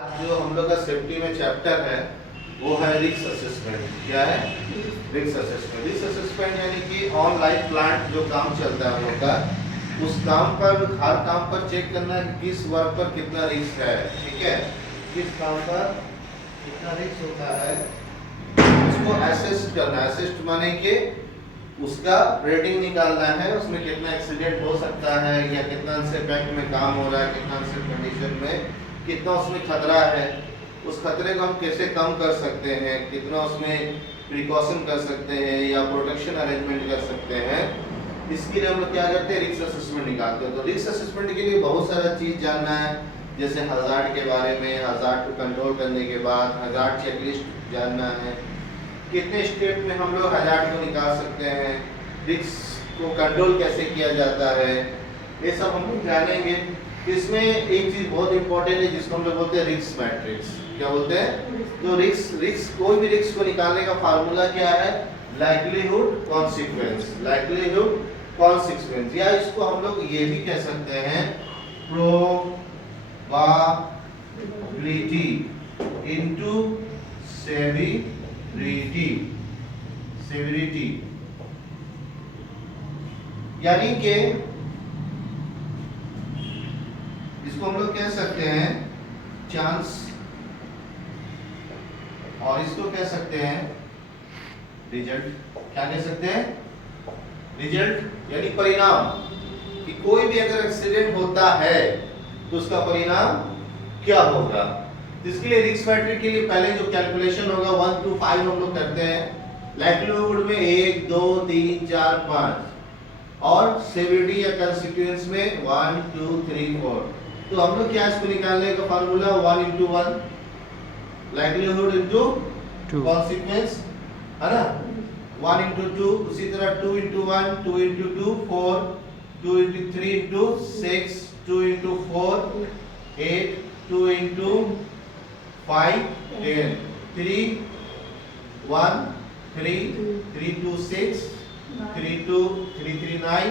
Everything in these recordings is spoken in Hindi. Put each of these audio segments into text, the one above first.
आज जो हम लोग का सेफ्टी में चैप्टर है वो है रिस्क असेसमेंट। क्या है? Risk assessment. रिस्क असेसमेंट यानी कि ऑन लाइफ प्लांट जो काम चलता है हम लोग का, उस काम पर हर काम पर चेक करना है कि किस वर्क पर कितना रिस्क है। ठीक है, किस काम पर कितना रिस्क होता है उसको असेस करना है। असेस्ट माने कि उसका रेटिंग निकालना है, उसमें कितना एक्सीडेंट हो सकता है या कितना अनसेफ में काम हो रहा है, कितना अनसेफ कंडीशन में कितना उसमें खतरा है, उस खतरे को हम कैसे कम कर सकते हैं, कितना उसमें प्रिकॉशन कर सकते हैं या प्रोटेक्शन अरेंजमेंट कर सकते हैं। इसके लिए हम लोग क्या करते हैं, रिस्क असेसमेंट निकालते हैं। तो रिस्क असेसमेंट के लिए बहुत सारा चीज़ जानना है, जैसे हजार्ड के बारे में, हजार्ड को कंट्रोल करने के बाद हजार्ड चेकलिस्ट जानना है, कितने स्टेप में हम लोग हजार्ड को निकाल सकते हैं, रिस्क को कंट्रोल कैसे किया जाता है, ये सब हम लोग जानेंगे। इसमें एक चीज बहुत इंपॉर्टेंट है जिसको हम लोग बोलते हैं रिस्क मैट्रिक्स। क्या बोलते हैं? तो रिस्क कोई भी रिस्क को निकालने का फार्मूला क्या है? Likelihood consequence. लाइक्लीहुड कॉन्सिक्वेंस, या इसको हम लोग ये भी कह सकते हैं प्रोबेबिलिटी इनटू सेवेरिटी। सेवेरिटी यानी कि इसको हम लोग कह सकते हैं चांस, और इसको कह सकते हैं रिजल्ट। क्या कह सकते हैं? रिजल्ट यानी परिणाम, कि कोई भी अगर एक्सीडेंट होता है तो उसका परिणाम क्या होगा। इसके लिए रिस्क मैट्रिक्स के लिए पहले जो कैलकुलेशन होगा 1 to 5 हम लोग करते हैं। लाइक्लीहुड में 1 2 3 4 5 और सेवेरिटी या कंसिक्वेंस में 1 2 3 4। तो हम लोग क्या इसको निकालने का formula 1 into 1 likelihood into consequence, है ना। 1 into 2, उसी तरह 2 into 1 2 into 2 4, 2 into 3 into 6, 2 into 4 8, 2 into 5 10, 3 1 3 3 2 6, 3 2 3 3 9,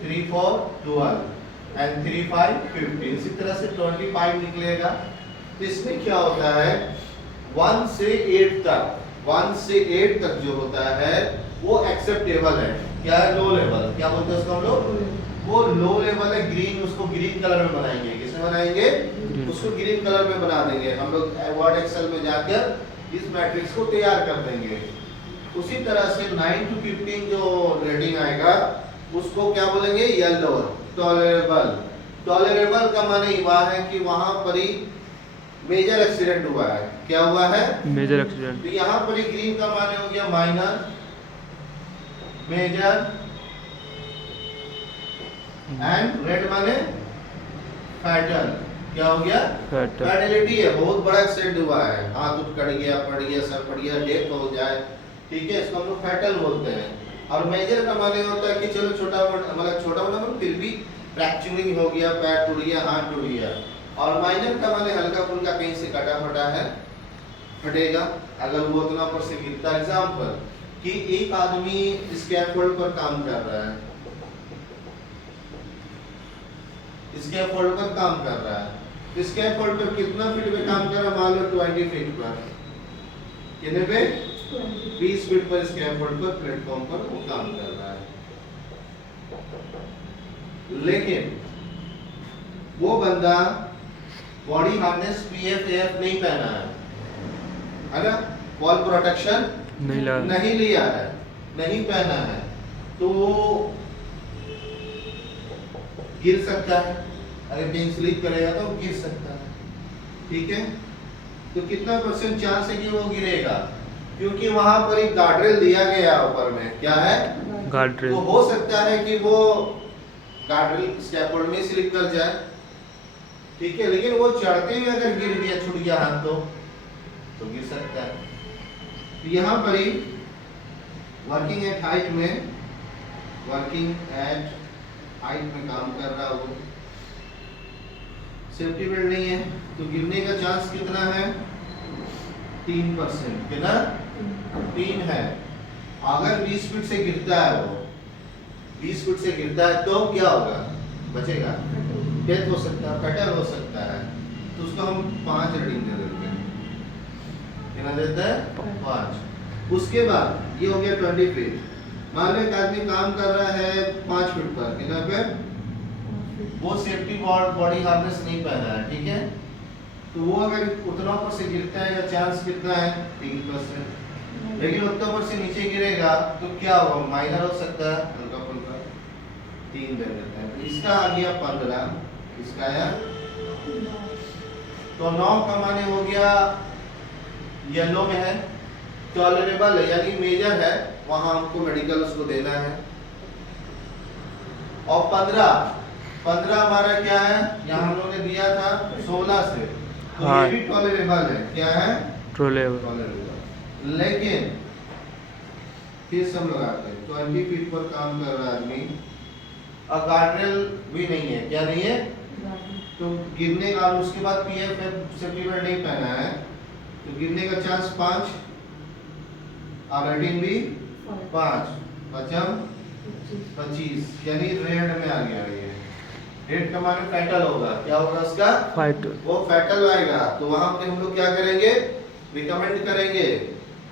3 4 12 and 3 5 15। इसी तरह से 25 निकलेगा। तो इसमें क्या होता है 1 से 8 तक, 1 से 8 तक जो होता है वो एक्सेप्टेबल है। क्या है? Low level. क्या बोलते हैं उसको हम लोग? वो लो लेवल है, ग्रीन। उसको ग्रीन कलर में बनाएंगे। किसमें बनाएंगे? उसको ग्रीन कलर में बना देंगे। हम लोग वर्ड एक्सेल में जाकर इस मैट्रिक्स को तैयार कर देंगे। उसी तरह से 9 to 15 जो रेटिंग आएगा उसको क्या बोलेंगे? Yellow, tolerable. टॉलरेबल का माने हुआ है कि वहां पर ही मेजर एक्सीडेंट हुआ है। क्या हुआ है? Major accident. तो यहाँ पर ही ग्रीन का माने हो गया माइनर, मेजर एंड रेड माने फैटल। क्या हो गया? फैटलिटी है, बहुत बड़ा एक्सीडेंट हुआ है, हाथ उठ कट गया, पड़ गया, सर पड़ गया, डेथ हो जाए। ठीक है, इसको हम लोग फैटल बोलते हैं। और मेजर का माने होता है कि चलो छोटा मतलब छोटा मोटा फिर भी फ्रैक्चरिंग हो गया, पैर टूट गया, हाथ टूट गया। और माइनर का माने हल्का फुल्का कहीं से कटा फटा है, फटेगा अगर वो उतना पर से गिरता। एग्जांपल कि एक आदमी स्कैफोल्ड पर काम कर रहा है, स्कैफोल्ड पर काम कर रहा है। स्कैफोल्ड पर कितना फीट पे काम कर रहा है? मान लो 20 फीट पर। कितने पे? 20 फीट पर स्कैफोल्ड पर प्लेटफॉर्म पर वो काम कर रहा है। लेकिन वो बंदा बॉडी हार्नेस PFAF नहीं पहना है ना, फॉल प्रोटेक्शन नहीं लिया है, नहीं पहना है, तो गिर सकता है। अगर कहीं स्लिप करेगा तो गिर सकता है। ठीक है, तो कितना % चांस है कि वो गिरेगा? क्योंकि वहां पर एक गार्डरेल दिया गया ऊपर में। क्या है? गार्डरेल। तो हो सकता है कि वो गार्डरेल स्कैफोल्ड में स्लिप कर जाए। ठीक है, लेकिन वो चढ़ते हुए अगर गिर गया, छूट गया हाथ तो गिर सकता है। तो यहाँ पर ही वर्किंग एट हाइट में, वर्किंग एट हाइट में काम कर रहा हो, सेफ्टी बेल्ट नहीं है तो गिरने का चांस कितना है? 3%। कितना? 3 है। अगर 20 फीट से गिरता है, वो 20 फीट से गिरता है तो क्या होगा? बचेगा? डेथ हो सकता है, फैटल हो सकता है। तो उसको हम 5 रेटिंग दे देते हैं। कितना देते हैं? 5। उसके बाद ये हो गया 20 फीट। मान लो एक आदमी काम कर रहा है 5 फीट पर, कितना पे? वो सेफ्टी बॉडी हार्नेस नहीं पहना है, ठीक है? तो वो अगर उतना ऊपर से गिरता है, या चांस कितना है? 3%। लेकिन उतना ऊपर से नीचे गिरेगा तो क्या होगा? माइनर हो सकता है, हल्का फुल्का। 3 दे देते हैं। तो इसका आ गया 15, इसका आया। तो 9 का माने हो गया येलो में है, टॉलरेबल है यानी मेजर है, वहां हमको मेडिकल उसको देना है। और 15 हमारा क्या है? यहाँ हम लोगों ने दिया था 16 से, तो हाँ। ये भी टॉलरेबल है। क्या है? टॉलरेबल। लेकिन फिर सब लगाते हैं 20 फीट पर काम कर रहा आदमी, और गार्डरेल भी नहीं है। क्या नहीं है? तो गिरने का, उसके बाद पीएफ सेफ्टी बेल्ट नहीं पहना है, तो गिरने का चांस 5, और रेटिंग भी 5, 25, यानी रेड में आ गया ये। रेड का माने फैटल होगा। क्या होगा उसका? फाइटर। वो फैटल आएगा। तो वहां पे हम लोग क्या करेंगे? रिकमेंड करेंगे।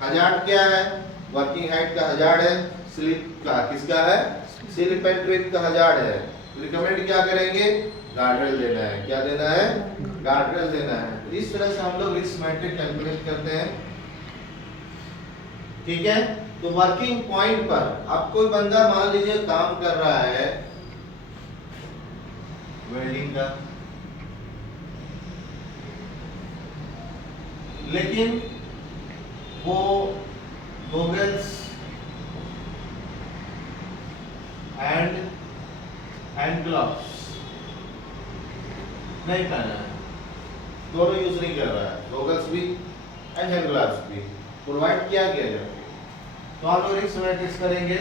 हजार्ड क्या है? वर्किंग हाइट का हजार्ड है। स्लिप का किसका है? स्लिप एंड ट्रिप का हजार्ड है। रिकमेंड क्या करेंगे? गार्डरेल देना है। क्या देना है? गार्डरेल देना है। तो इस तरह से हम लोग रिस्क मैट्रिक्स कैलकुलेट करते हैं, ठीक है? तो वर्किंग पॉइंट पर अब कोई बंदा मान लीजिए काम कर रहा है वेल्डिंग का, लेकिन वो गॉगल्स एंड ग्लव्स नहीं पहना है, दोनों यूज नहीं कर रहा है, गॉगल्स भी एंड हैंड ग्लव्स भी प्रोवाइड किया गया है। तो हम लोग रिस्क मैट्रिक्स करेंगे।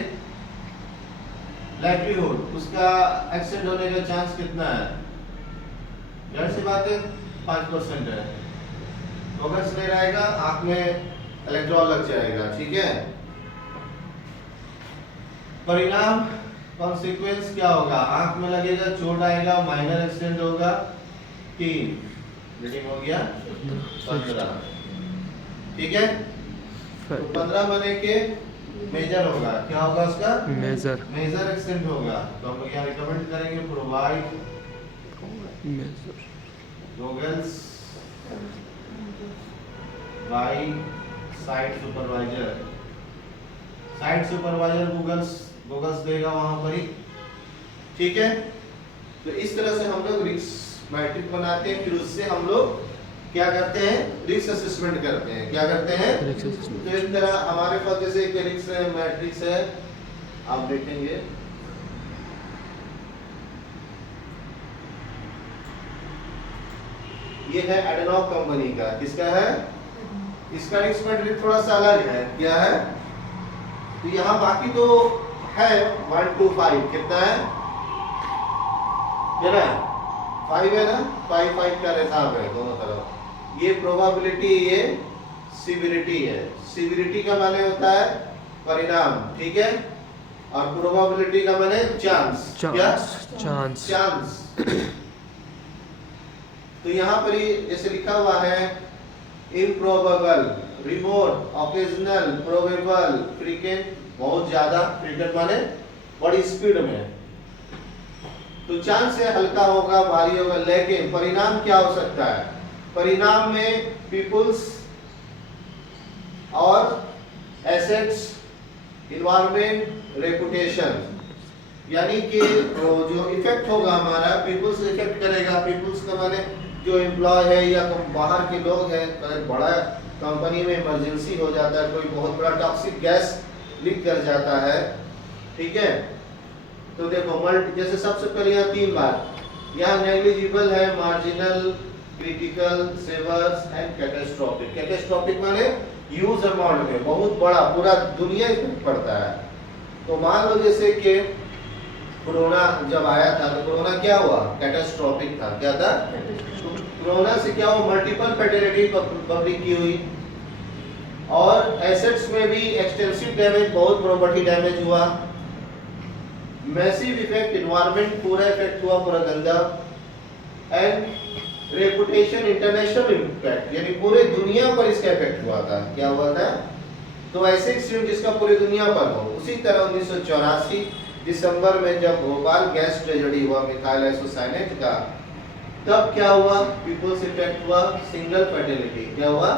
लाइवलीहुड, उसका एक्सीडेंट होने का चांस कितना है? जाहिर सी बात है 5% है। गॉगल्स नहीं रहेगा, आंख में इलेक्ट्रॉन लग जाएगा, ठीक है? परिणाम कॉन्सिक्वेंस क्या होगा? आंख में लगेगा, चोट आएगा, माइनर एक्सीडेंट होगा। 3 रेटिंग हो गया 15, ठीक है? तो 15 बने के मेजर होगा। क्या होगा उसका? मेजर एक्सीडेंट होगा। तो हम लोग यहाँ रिकमेंड करेंगे provide goggles by site supervisor. Site supervisor goggles देगा वहां पर ही, ठीक है? तो इस तरह से हम लोग रिस्क मैट्रिक्स बनाते हैं। फिर उससे हम लोग क्या करते हैं? रिस्क असेसमेंट करते हैं। क्या करते हैं? तो इस तरह हमारे पास जैसे एक रिस्क मैट्रिक्स है, आप देखेंगे ये है एडनॉक कंपनी का। किसका है? इसका रिस्क मैट्रिक्स थोड़ा सा अलग है। क्या है? तो यहाँ बाकी तो है 1 to 5, कितना है? ये ना 5 है ना, 5 का हिसाब है दोनों तरफ। ये प्रोबेबिलिटी, ये सिविरिटी है। सिविरिटी का माने होता है परिणाम, ठीक है? और प्रोबेबिलिटी का माने चांस। क्या? चांस। तो यहाँ पर ही जैसे लिखा हुआ है improbable, remote, occasional, probable, frequent, बहुत ज्यादा, फ्रीक्वेंट माने बड़ी स्पीड में। तो चांस है हल्का होगा, भारी होगा। लेकिन परिणाम क्या हो सकता है? परिणाम में पीपुल्स और एसेट्स, इन्वायरमेंट, रेपुटेशन, यानी कि जो इफेक्ट होगा हमारा, पीपुल्स इफेक्ट करेगा। पीपुल्स का माने जो एम्प्लॉय है या बाहर के लोग हैं, बड़ा कंपनी में इमरजेंसी हो जाता है, कोई बहुत बड़ा टॉक्सिक गैस लीक कर जाता है, ठीक है? तो देखो जैसे सबसे पहले यहाँ 3 बार यहाँ नेग्लिजिबल है, marginal, critical, सेवर्स and catastrophic. Catastrophic माने ह्यूज अमाउंट में, बहुत बड़ा, पूरा दुनिया इफेक्ट पड़ता है। तो मान लो जैसे कि कोरोना जब आया था, तो कोरोना क्या हुआ? कैटास्ट्रोफिक था। क्या था? तो कोरोना से क्या हुआ? मल्टीपल फैटेलिटी पब्लिक की हुई, और एसेट्स में भी एक्सटेंसिव डैमेज, बहुत प्रॉपर्टी डैमेज हुआ। मैसिव इफेक्ट, एनवायरनमेंट पूरा इफेक्ट हुआ, पूरा गंदा। एंड रेपुटेशन इंटरनेशनल इम्पैक्ट, यानी पूरे दुनिया पर इसका इफेक्ट हुआ था। क्या हुआ था? तो ऐसे एक्सीडेंट जिसका पूरी दुनिया पर हो। उसी तरह 1984 दिसंबर में जब भोपाल गैस ट्रेजेडी हुआ मिथाइल आइसोसाइनेट का, तब क्या हुआ? पीपल्स इफेक्ट हुआ, सिंगल फर्टिलिटी क्या हुआ,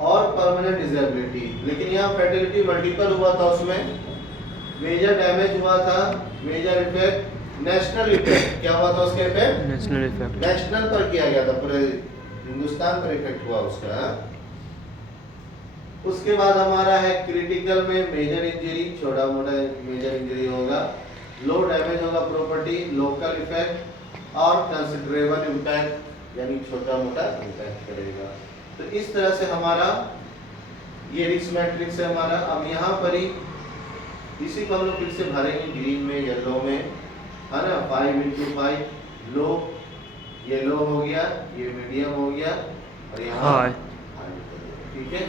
और परमानेंट डिसेबिलिटी। लेकिन यहाँ फर्टिलिटी मल्टीपल हुआ था, उसमें मेजर डैमेज हुआ था, मेजर इफेक्ट, नेशनल इफेक्ट क्या हुआ था? उसके इफेक्ट नेशनल इफेक्ट नेशनल पर किया गया था, पूरे हिंदुस्तान पर इफेक्ट हुआ उसका। उसके बाद हमारा है क्रिटिकल में मेजर इंजरी, छोटा मोटा मेजर इंजरी होगा, लो डैमेज होगा प्रॉपर्टी, लोकल इफेक्ट और कंसिडरेबल इम्पैक्ट, यानी छोटा मोटा इम्पैक्ट करेगा। तो इस तरह से हमारा ये रिस्क मैट्रिक्स है हमारा। अब यहाँ पर ही इसी को हम लोग फिर से भरेंगे ग्रीन में, येलो में, है ना। 5 × 5 लो, ये लो हो गया, ये मीडियम हो गया, और यहाँ हाई। ठीक है।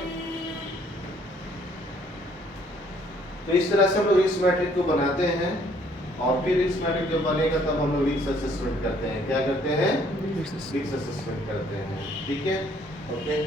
तो इस तरह से हम लोग रिस्क मैट्रिक्स को बनाते हैं, और फिर रिस्क मैट्रिक्स जब बनेगा तब हम लोग रिस्क असेसमेंट करते हैं। क्या करते हैं? रिस्क असेसमेंट करते हैं। ठीक है, ओके।